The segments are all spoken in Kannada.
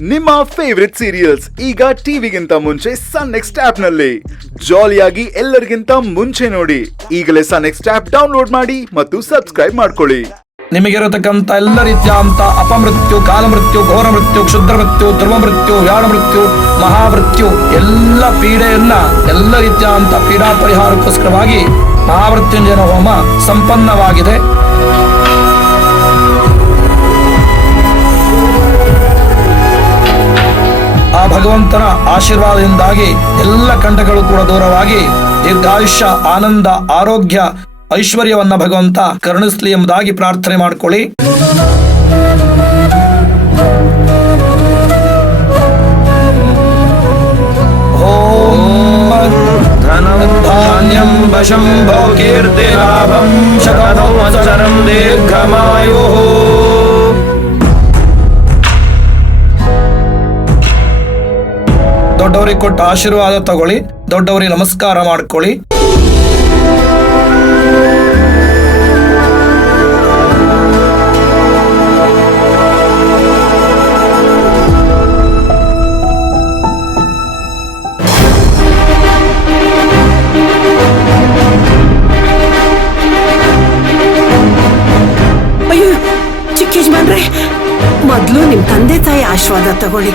ನಿಮ್ಮ ಫೇವರಿಟ್ ಸೀರಿಯಲ್ಸ್ ಈಗ ಟಿವಿಗಿಂತ ಮುಂಚೆ ಸನ್ ನೆಕ್ಸ್ಟ್ ಆಪ್ ನಲ್ಲಿ ಜಾಲಿಯಾಗಿ ಎಲ್ಲರಿಗಿಂತ ಮುಂಚೆ ನೋಡಿ. ಈಗಲೇ ಸನ್ ನೆಕ್ಸ್ಟ್ ಆಪ್ ಡೌನ್ಲೋಡ್ ಮಾಡಿ ಮತ್ತು ಸಬ್ಸ್ಕ್ರೈಬ್ ಮಾಡ್ಕೊಳ್ಳಿ. ನಿಮಗಿರತಕ್ಕಂಥ ಎಲ್ಲ ರೀತಿಯಾದಂಥ ಅಪಮೃತ್ಯು, ಕಾಲಮೃತ್ಯು, ಘೋರ ಮೃತ್ಯು, ಕ್ಷುದ್ರ ಮೃತ್ಯು, ಧ್ರುವ ಮೃತ್ಯು, ವ್ಯಾಳ ಮೃತ್ಯು, ಮಹಾಮೃತ್ಯು ಎಲ್ಲ ಪೀಡೆಯನ್ನ ಎಲ್ಲ ರೀತಿಯಾದಂಥ ಪೀಡಾ ಪರಿಹಾರಕ್ಕೋಸ್ಕರವಾಗಿ ಮಹಾಮೃತ್ಯುಂಜಯನ ಹೋಮ ಸಂಪನ್ನವಾಗಿದೆ. ಆ ಭಗವಂತನ ಆಶೀರ್ವಾದದಿಂದಾಗಿ ಎಲ್ಲ ಕಂಟಗಳು ಕೂಡ ದೂರವಾಗಿ ದೀರ್ಘಾಯುಷ್ಯ, ಆನಂದ, ಆರೋಗ್ಯ, ಐಶ್ವರ್ಯವನ್ನ ಭಗವಂತ ಕರುಣಿಸಲಿ ಎಂಬುದಾಗಿ ಪ್ರಾರ್ಥನೆ ಮಾಡಿಕೊಳ್ಳಿ. ಓಂ ಧನಧಾನ್ಯಂ ವಶಂಭೋ ಕೀರ್ತಿಲಾಭಂ ಶತಸಂವತ್ಸರಂ ದೀರ್ಘಮಾಯು. ದೊಡ್ಡವರಿಗೆ ಕೊಟ್ಟ ಆಶೀರ್ವಾದ ತಗೊಳ್ಳಿ, ದೊಡ್ಡವರಿಗೆ ನಮಸ್ಕಾರ ಮಾಡ್ಕೊಳ್ಳಿ. ಅಯ್ಯೋ ಚಿಕ್ಕ ಯಜಮಾನ್ರೆ, ಮೊದ್ಲು ನಿಮ್ ತಂದೆ ತಾಯಿ ಆಶೀರ್ವಾದ ತಗೊಳ್ಳಿ.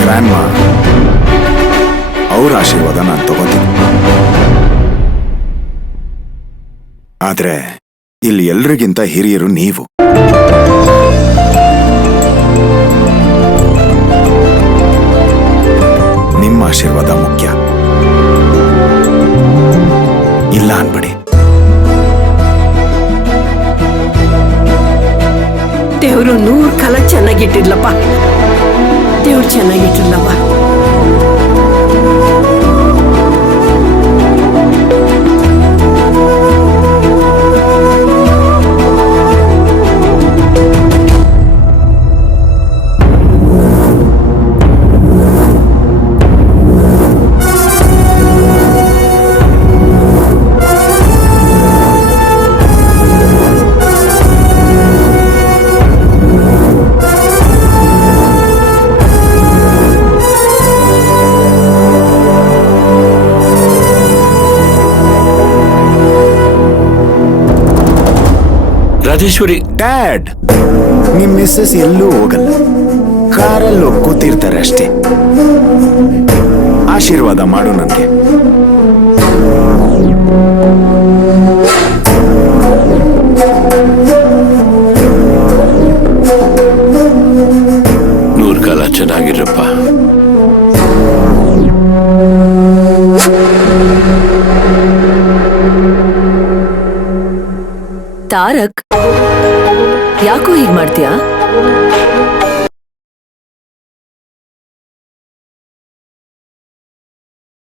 ಗ್ರ್ಯಾಂಡ್ ಮಾ ಅವ್ರ ಆಶೀರ್ವಾದ ನಾನು ತಗೋತೀನಿ. ಆದ್ರೆ ಇಲ್ಲಿ ಎಲ್ರಿಗಿಂತ ಹಿರಿಯರು ನೀವು. ನಿಮ್ಮ ಆಶೀರ್ವಾದ ಮುಖ್ಯ. ಇಲ್ಲ ಅನ್ಬೇಡಿ. ದೇವ್ರು 100 ಕಾಲ ಚೆನ್ನಾಗಿಟ್ಟಿರ್ಲಪ್ಪ. ದೇವ್ರು ಚೆನ್ನಾಗಿಟ್ಟಿರ್ಲಪ್ಪ. ರಾಜೇಶ್ವರಿ, ಡ್ಯಾಡ್, ನಿಮ್ ಮಿಸ್ಸಸ್ ಎಲ್ಲೂ ಹೋಗಲ್ಲ, ಕಾರಲ್ಲಿ ಕೂತಿರ್ತಾರೆ ಅಷ್ಟೇ. ಆಶೀರ್ವಾದ ಮಾಡು ನನಗೆ. ನೂರು ಕಾಲ ಚೆನ್ನಾಗಿರಪ್ಪ. ತಾರಕ್, ಯಾಕೋ ಹೀಗ್ ಮಾಡ್ತೀಯಾ?